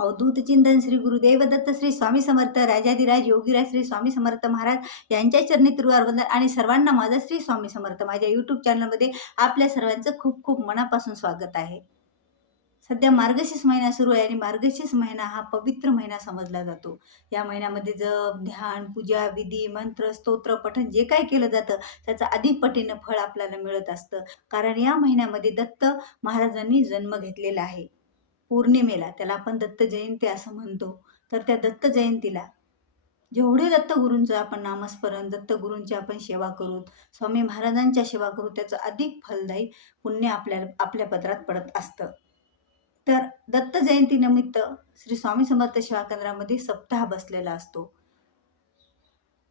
अवधूत चिंतन श्री गुरुदेव दत्त श्री स्वामी समर्थ राजाधिराज योगीराज श्री स्वामी समर्थ महाराज यांच्या चरणी तिरुवारवंदन आणि सर्वांना माझा श्री स्वामी समर्थ माझ्या यूट्यूब चॅनलमध्ये आपल्या सर्वांचं खूप खूप मनापासून स्वागत आहे. सध्या मार्गशीर्ष महिना सुरू आहे आणि मार्गशीर्ष महिना हा पवित्र महिना समजला जातो. या महिन्यामध्ये जप, ध्यान, पूजा, विधी, मंत्र, स्तोत्र, पठण जे काही केलं जातं त्याचं अधिक पटीनं फळ आपल्याला मिळत असतं. कारण या महिन्यामध्ये दत्त महाराजांनी जन्म घेतलेला आहे. पौर्णिमेला त्याला आपण दत्त जयंती असं म्हणतो. तर त्या दत्त जयंतीला जेवढे दत्तगुरूंचं आपण नामस्मरण, दत्तगुरूंची आपण सेवा करू, स्वामी महाराजांच्या सेवा करू, त्याचं अधिक फलदायी पुण्य आपल्या पदरात पडत असतं. तर दत्त जयंतीनिमित्त श्री स्वामी समर्थ सेवा केंद्रामध्ये सप्ताह बसलेला असतो.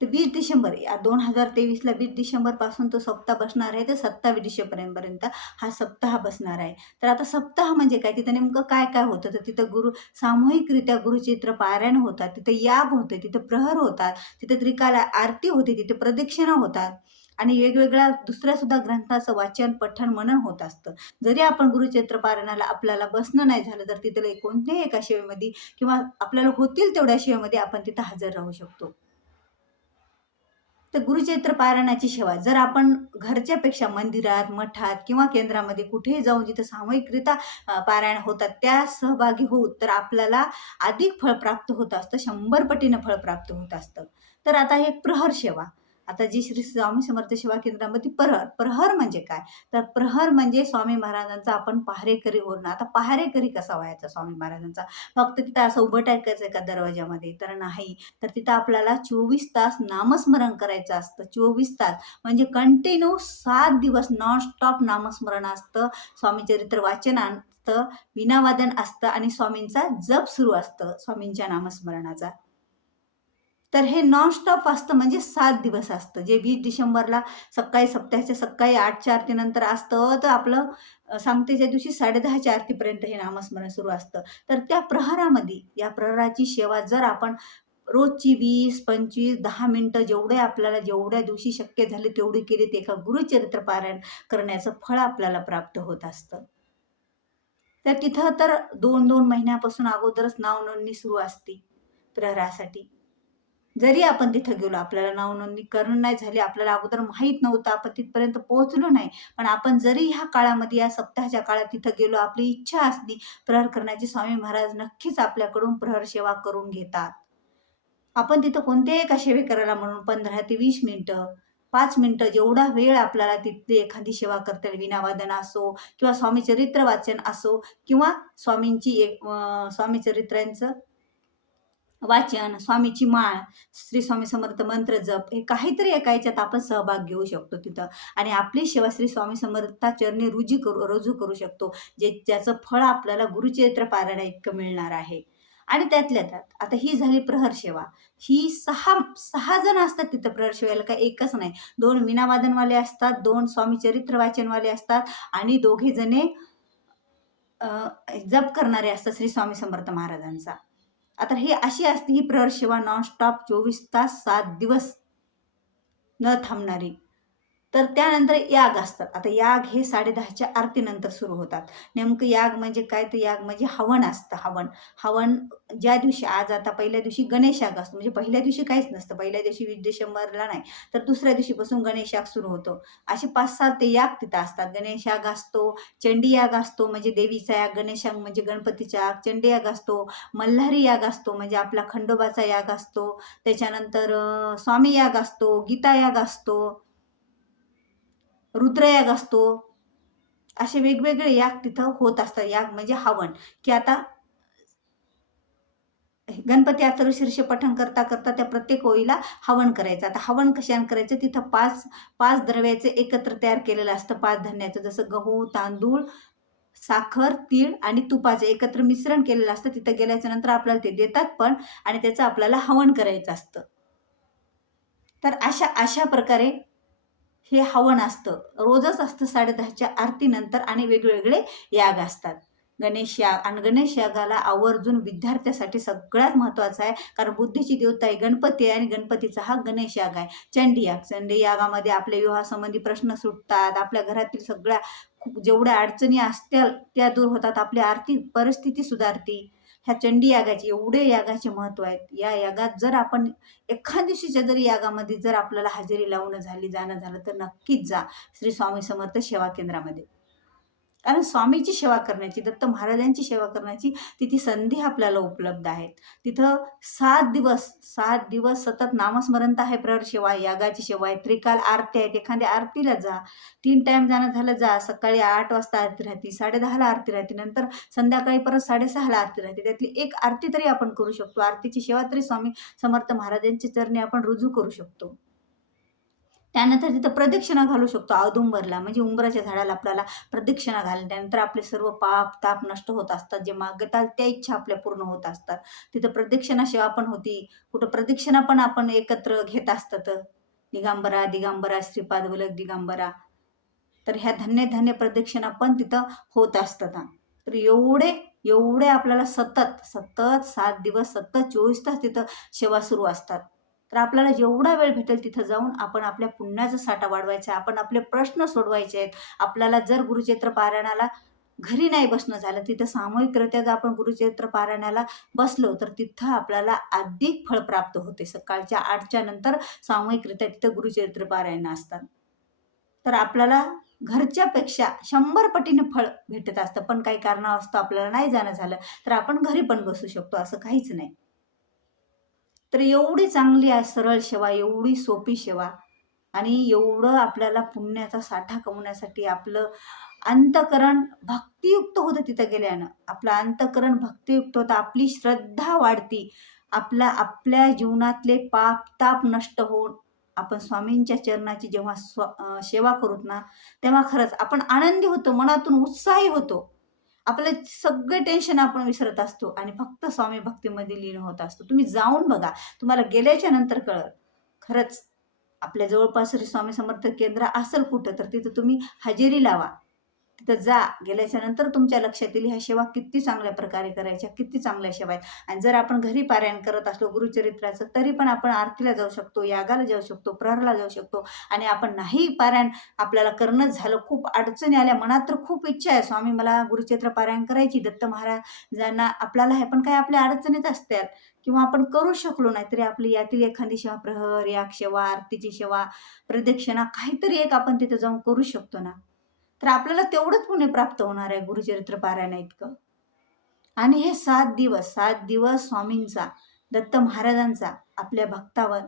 तर 20 डिसेंबर या 2023ला 20 डिसेंबरपासून तो सप्ताह बसणार आहे, तर 27 डिसेंबरपर्यंत हा सप्ताह बसणार आहे. तर आता सप्ताह म्हणजे काय, तिथं नेमकं काय काय होतं, तर तिथं सामूहिकरित्या गुरुचित्र पारायण होतात, तिथं याग होते, तिथं प्रहर होतात, तिथं त्रिकाला आरती होते, तिथे प्रदक्षिणा होतात आणि वेगवेगळ्या दुसऱ्या सुद्धा ग्रंथाचं वाचन, पठण, मनन होत असतं. जरी आपण गुरुचरित्र पारायणाला आपल्याला बसणं नाही झालं, तर तिथलं कोणत्याही एका सेवेमध्ये किंवा आपल्याला होतील तेवढ्या सेवेमध्ये आपण तिथं हजर राहू शकतो. तर गुरुचरित्र पारायणाची सेवा जर आपण घरच्यापेक्षा मंदिरात, मठात किंवा केंद्रामध्ये कुठेही जाऊन जिथं सामूहिकरित्या पारायण होतात त्या सहभागी होऊ तर आपल्याला अधिक फळ प्राप्त होत असतं, 100 पटीनं फळ प्राप्त होत असतं. तर आता एक प्रहर सेवा, आता जी श्री स्वामी समर्थ सेवा केंद्रामध्ये प्रहर म्हणजे काय, तर प्रहर म्हणजे स्वामी महाराजांचा आपण पहारेकरी होणं. आता पहारेकरी कसा व्हायचा स्वामी महाराजांचा, फक्त तिथं असं उभं टाकायचं एका दरवाजामध्ये तर नाही, तर तिथं आपल्याला 24 तास नामस्मरण करायचं असतं. 24 तास म्हणजे कंटिन्यू 7 दिवस नॉनस्टॉप नामस्मरण असतं, स्वामी चरित्र वाचन असतं, वीणावादन असतं आणि स्वामींचा जप सुरू असतं स्वामींच्या नामस्मरणाचा. तर हे नॉनस्टॉप असतं म्हणजे 7 दिवस असतं. जे 20 डिसेंबरला सप्ताहाच्या सकाळी 8च्या आरतीनंतर असतं, तर आपलं सांगतेच्या दिवशी 10:30च्या आरतीपर्यंत हे नामस्मरण सुरू असतं. तर त्या प्रहरामध्ये या प्रहराची सेवा जर आपण रोजची 20, 25, 10 मिनिटं आपल्याला जेवढ्या दिवशी शक्य झाले तेवढी केली, ते एका गुरुचरित्र पारायण करण्याचं फळ आपल्याला प्राप्त होत असतं. तर तिथं तर 2-2 महिन्यापासून अगोदरच नाव नोंदणी सुरू असते प्रहरासाठी. जरी आपण तिथं गेलो, आपल्याला नावनोंदणी करणं नाही झाली, आपल्याला अगोदर माहीत नव्हतं, आपण तिथपर्यंत पोहोचलो नाही. पण आपण जरी ह्या काळामध्ये, या सप्ताहाच्या काळात तिथं गेलो, आपली इच्छा असली प्रहर करण्याची, स्वामी महाराज नक्कीच आपल्याकडून प्रहर सेवा करून घेतात. आपण तिथं कोणत्याही एका सेवेकराला म्हणून 15 ते 20 मिनिटं, 5 मिनिटं जेवढा वेळ आपल्याला तिथली एखादी सेवा करता येईल, वीणावादन असो किंवा स्वामी चरित्र वाचन असो किंवा स्वामी चरित्रांचं वाचन, स्वामीची माळ, श्री स्वामी समर्थ मंत्र जप हे काहीतरी एका ह्याच्यात आपण सहभाग घेऊ शकतो तिथं आणि आपली सेवा श्री स्वामी समर्था चरणी रुजू करू शकतो. ज्याचं फळ आपल्याला गुरुचरित्र पारायणा इतकं मिळणार आहे. आणि त्यातल्या त्यात आता ही झाली प्रहर सेवा. ही 6 जण असतात तिथं प्रहर सेवेला, काही एकच नाही. 2 वीणावादनवाले असतात, 2 स्वामी चरित्र वाचनवाले असतात आणि दोघे जणे जप करणारे असतात श्री स्वामी समर्थ महाराजांचा. आता ही अशी असते ही प्रहर सेवा नॉनस्टॉप 24 तास 7 दिवस न थांबणारी. तर त्यानंतर याग असतात. आता याग हे 10:30च्या आरतीनंतर सुरू होतात. नेमकं याग म्हणजे काय, तर याग म्हणजे हवन असतं. हवन ज्या दिवशी, आज आता पहिल्या दिवशी गणेश याग असतो. म्हणजे पहिल्या दिवशी काहीच नसतं. पहिल्या दिवशी 20 डिसेंबरला नाही, तर दुसऱ्या दिवशीपासून गणेश याग सुरू होतो. असे 5-6 ते याग तिथं असतात. गणेश याग असतो, चंडी याग असतो म्हणजे देवीचा याग, गणेश याग म्हणजे गणपतीचा याग, चंडी याग असतो, मल्हारी याग असतो म्हणजे आपला खंडोबाचा याग असतो, त्याच्यानंतर स्वामी याग असतो, गीता याग असतो, रुद्रयाग असतो. असे वेगवेगळे याग तिथं होत असतात. याग म्हणजे हवन, की आता गणपती अथर्वशीर्ष पठण करता त्या प्रत्येक ओळीला हवन करायचं. आता हवन कशाने करायचं, तिथं 5 द्रव्याचे एकत्र तयार केलेलं असतं, 5 धान्याचं, जसं गहू, तांदूळ, साखर, तीळ आणि तुपाचं एकत्र मिश्रण केलेलं असतं. तिथं गेल्याच्या नंतर आपल्याला ते देतात पण आणि त्याचं आपल्याला हवन करायचं असतं. तर अशा अशा प्रकारे हे हवन असतं. रोजच असतं 10:30च्या आरतीनंतर आणि वेगवेगळे याग असतात. गणेश याग, आणि गणेश यागाला आवर्जून विद्यार्थ्यासाठी सगळ्यात महत्त्वाचा आहे. कारण बुद्धीची देवता आहे गणपती आहे आणि गणपतीचा हा गणेश याग आहे. चंडी याग, चंडी यागामध्ये आपल्या विवाहासंबंधी प्रश्न सुटतात. आपल्या घरातील सगळ्या जेवढ्या अडचणी असतील त्या दूर होतात. आपली आर्थिक परिस्थिती सुधारते. ह्या चंडी यागाचे एवढे यागाचे महत्त्व आहेत. या यागात जर आपण एखाद दिवशीच्या जरी यागामध्ये जर आपल्याला हजेरी लावून जाणं झालं तर नक्कीच जा श्री स्वामी समर्थ सेवा केंद्रामध्ये. कारण स्वामीची सेवा करण्याची, दत्त महाराजांची सेवा करण्याची तिथे संधी आपल्याला उपलब्ध आहेत. तिथं 7 दिवस सतत नामस्मरणता आहे, प्रहर सेवा, यागाची सेवा आहे, त्रिकाल आरती आहेत. एखाद्या आरतीला जा, 3 टाईम जाणं झालं जा. सकाळी 8 वाजता आरती राहते, 10:30ला आरती राहते, नंतर संध्याकाळी परत 6:30ला आरती राहते. त्यातली एक आरती तरी आपण करू शकतो. आरतीची सेवा तरी स्वामी समर्थ महाराजांच्या चरणी आपण रुजू करू शकतो. त्यानंतर तिथं प्रदक्षिणा घालू शकतो औदुंबरला, म्हणजे उंबराच्या झाडाला आपल्याला प्रदक्षिणा घालून त्यानंतर आपले सर्व पाप ताप नष्ट होत असतात. जे मागताल त्या इच्छा आपल्या पूर्ण होत असतात. तिथं प्रदक्षिणा सेवा पण होती. कुठं प्रदक्षिणा पण आपण एकत्र घेत असतात. दिगंबरा दिगंबरा श्रीपाद वल्लभ दिगंबरा. तर ह्या धन्य धन्य प्रदक्षिणा पण तिथं होत असतात. तर एवढे आपल्याला सतत 7 दिवस सतत 24 तास तिथं सेवा सुरू असतात. तर आपल्याला जेवढा वेळ भेटेल तिथं जाऊन आपण आपल्या पुण्याचा साठा वाढवायचा आहे. आपण आपले प्रश्न सोडवायचे आहेत. आपल्याला जर गुरुचरित्र पारायणाला घरी नाही बसणं झालं, तिथं सामूहिकरित्या जर आपण गुरुचरित्र पारायणाला बसलो तर तिथं आपल्याला अधिक फळ प्राप्त होते. सकाळच्या 8च्या नंतर सामूहिकरित्या तिथं गुरुचरित्र पारायण असतात. तर आपल्याला घरच्यापेक्षा 100 पटीने फळ भेटत असतं. पण काही कारणास्तव आपल्याला नाही जाणं झालं तर आपण घरी पण बसू शकतो, असं काहीच नाही. तर एवढी चांगली आहे सरळ सेवा, एवढी सोपी सेवा आणि एवढं आपल्याला पुण्याचा साठा कमवण्यासाठी आपलं अंतःकरण भक्तियुक्त होतं तिथं गेल्यानं. आपलं अंतःकरण भक्तियुक्त होतं, आपली श्रद्धा वाढती. आपल्या जीवनातले पाप-ताप नष्ट होऊन आपण स्वामींच्या चरणाची जेव्हा सेवा करूत ना, तेव्हा खरंच आपण आनंदी होतो, मनातून उत्साही होतो. आपलं सगळे टेन्शन आपण विसरत असतो आणि फक्त स्वामी भक्तीमध्ये लीन होत असतो. तुम्ही जाऊन बघा, तुम्हाला गेल्याच्या नंतर कळलं. खरंच आपल्या जवळपास श्री स्वामी समर्थ केंद्र असेल कुठं तर तिथं तुम्ही हजेरी लावा. तिथं जा. गेल्याच्या नंतर तुमच्या लक्षात येईल ह्या सेवा किती चांगल्या प्रकारे करायच्या, किती चांगल्या सेवा आहेत. आणि जर आपण घरी पारायण करत असलो गुरुचरित्राचं तरी पण आपण आरतीला जाऊ शकतो, यागाला जाऊ शकतो, प्रहरला जाऊ शकतो. आणि आपण नाही पारायण आपल्याला करणंच झालं, खूप अडचणी आल्या, मनात तर खूप इच्छा आहे स्वामी मला गुरुचरित्र पारायण करायची, दत्त महाराजांना आपल्याला हे पण काही आपल्या अडचणीत असतात किंवा आपण करू शकलो नाही तरी आपली यातील एखादी सेवा, प्रहर, याग सेवा, आरतीची सेवा, प्रदक्षिणा काहीतरी एक आपण तिथं जाऊन करू शकतो ना, तर आपल्याला तेवढंच पुण्य प्राप्त होणार आहे गुरुचरित्र पारायण इतकं. आणि हे 7 दिवस स्वामींचा, दत्त महाराजांचा आपल्या भक्तावर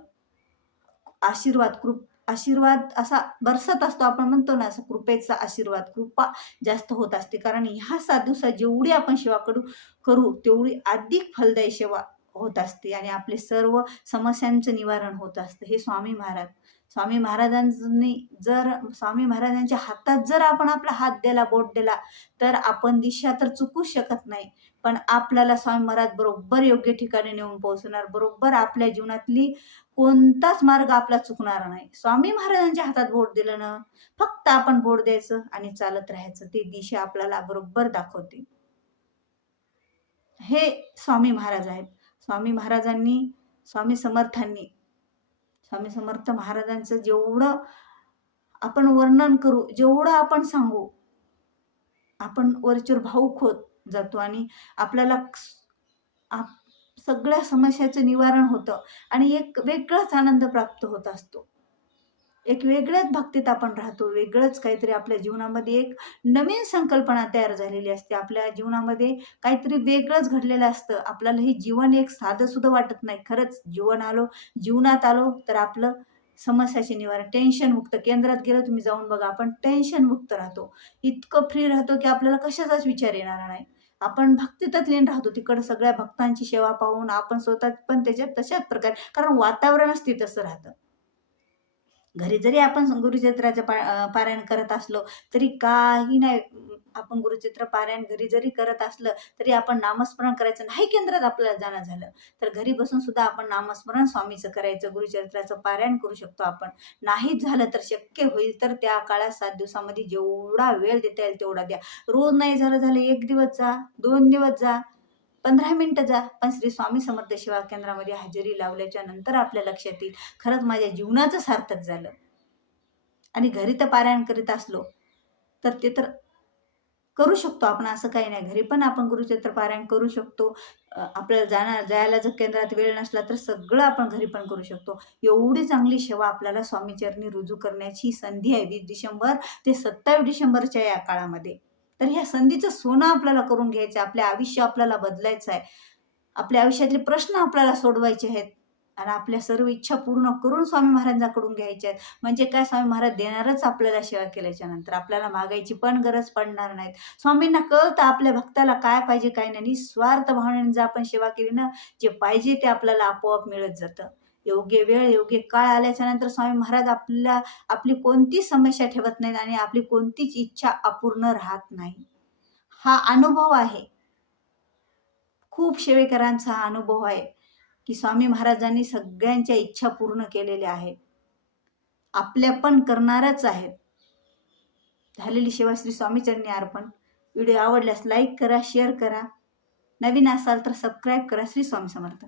आशीर्वाद असा बरसत असतो. आपण म्हणतो ना, असं कृपेचा आशीर्वाद, कृपा जास्त होत असते. कारण ह्या 7 दिवसात जेवढी आपण सेवा करू तेवढी अधिक फलदायी सेवा होत असते आणि आपले सर्व समस्यांचं निवारण होत असतं. हे स्वामी महाराजांच्या हातात जर आपण आपला हात दिला, बोट दिला, तर आपण दिशा तर चुकूच शकत नाही. पण आपल्याला स्वामी महाराज बरोबर योग्य ठिकाणी नेऊन पोहोचवणार. बरोबर आपल्या जीवनातली कोणताच मार्ग आपला चुकणार नाही. स्वामी महाराजांच्या हातात बोट दिलं ना, फक्त आपण बोट द्यायचं आणि चालत राहायचं. ती दिशा आपल्याला बरोबर दाखवते. हे स्वामी महाराज आहेत. स्वामी समर्थ महाराजांचं जेवढं आपण वर्णन करू, जेवढं आपण सांगू, आपण वरचेवर भावुक होत जातो आणि आपल्याला सगळ्या समस्याचं निवारण होतं आणि एक वेगळाच आनंद प्राप्त होत असतो. एक वेगळ्याच भक्तीत आपण राहतो. वेगळंच काहीतरी आपल्या जीवनामध्ये एक नवीन संकल्पना तयार झालेली असते. आपल्या जीवनामध्ये काहीतरी वेगळंच घडलेलं असतं. आपल्याला हे जीवन एक साधंसुद्धा वाटत नाही. खरंच जीवनात आलो तर आपलं समस्याचे निवारण, टेन्शनमुक्त केंद्रात गेलं तुम्ही जाऊन बघा, आपण टेन्शनमुक्त राहतो. इतकं फ्री राहतो की आपल्याला कशाचाच विचार येणार नाही. आपण भक्तीतच लीन राहतो. तिकडं सगळ्या भक्तांची सेवा पाहून आपण स्वतः पण त्याच्यात तशाच प्रकारे, कारण वातावरणच ते तसं राहतं. घरी जरी आपण गुरुचरित्राचं पारायण करत असलो तरी काही नाही, आपण गुरुचरित्र पारायण घरी जरी करत असलं तरी आपण नामस्मरण करायचं. नाही केंद्रात आपल्याला जाणं झालं तर घरी बसून सुद्धा आपण नामस्मरण स्वामीचं करायचं, गुरुचरित्राचं पारायण करू शकतो आपण. नाहीच झालं तर शक्य होईल तर त्या काळात 7 दिवसामध्ये जेवढा वेळ देता येईल तेवढा द्या. रोज नाही झालं 1 दिवस जा, 2 दिवस जा, 15 मिनिटं जा, पण श्री स्वामी समर्थ सेवा केंद्रामध्ये हजेरी लावल्याच्या नंतर आपल्या लक्षात येईल खरंच माझ्या जीवनाचं सार्थक झालं. आणि घरी तर पारायण करीत असलो तर ते तर करू शकतो आपण, असं काही नाही. घरी पण आपण गुरुचरित्र पारायण करू शकतो. आपल्याला जायला जर केंद्रात वेळ नसला तर सगळं आपण घरी पण करू शकतो. एवढी चांगली सेवा आपल्याला स्वामीचरणी रुजू करण्याची संधी आहे 20 डिसेंबर ते 27 डिसेंबरच्या या काळामध्ये. तर ह्या संधीचं सोनं आपल्याला करून घ्यायचं आहे. आपले आयुष्य आपल्याला बदलायचं आहे. आपल्या आयुष्यातले प्रश्न आपल्याला सोडवायचे आहेत आणि आपल्या सर्व इच्छा पूर्ण करून स्वामी महाराजांकडून घ्यायच्या आहेत. म्हणजे काय, स्वामी महाराज देणारच आपल्याला सेवा केल्याच्या नंतर. आपल्याला मागायची पण गरज पडणार नाही. स्वामींना कळतं आपल्या भक्ताला काय पाहिजे, काय नाही. निस्वार्थ भावनेने जर आपण सेवा केली ना, जे पाहिजे ते आपल्याला आपोआप मिळत जातं. योग्य वेळ, योग्य काळ आल्याच्या नंतर स्वामी महाराज आपली कोणतीच समस्या ठेवत नाहीत आणि आपली कोणतीच इच्छा अपूर्ण राहत नाही. हा अनुभव आहे. खूप सेवेकरांचा हा अनुभव आहे, की स्वामी महाराजांनी सगळ्यांच्या इच्छा पूर्ण केलेल्या आहेत. आपल्या पण करणारच आहेत. झालेली सेवा श्री स्वामीचरणी अर्पण. व्हिडिओ आवडल्यास लाईक करा, शेअर करा. नवीन असाल तर सबस्क्राईब करा. श्री स्वामी समर्थ.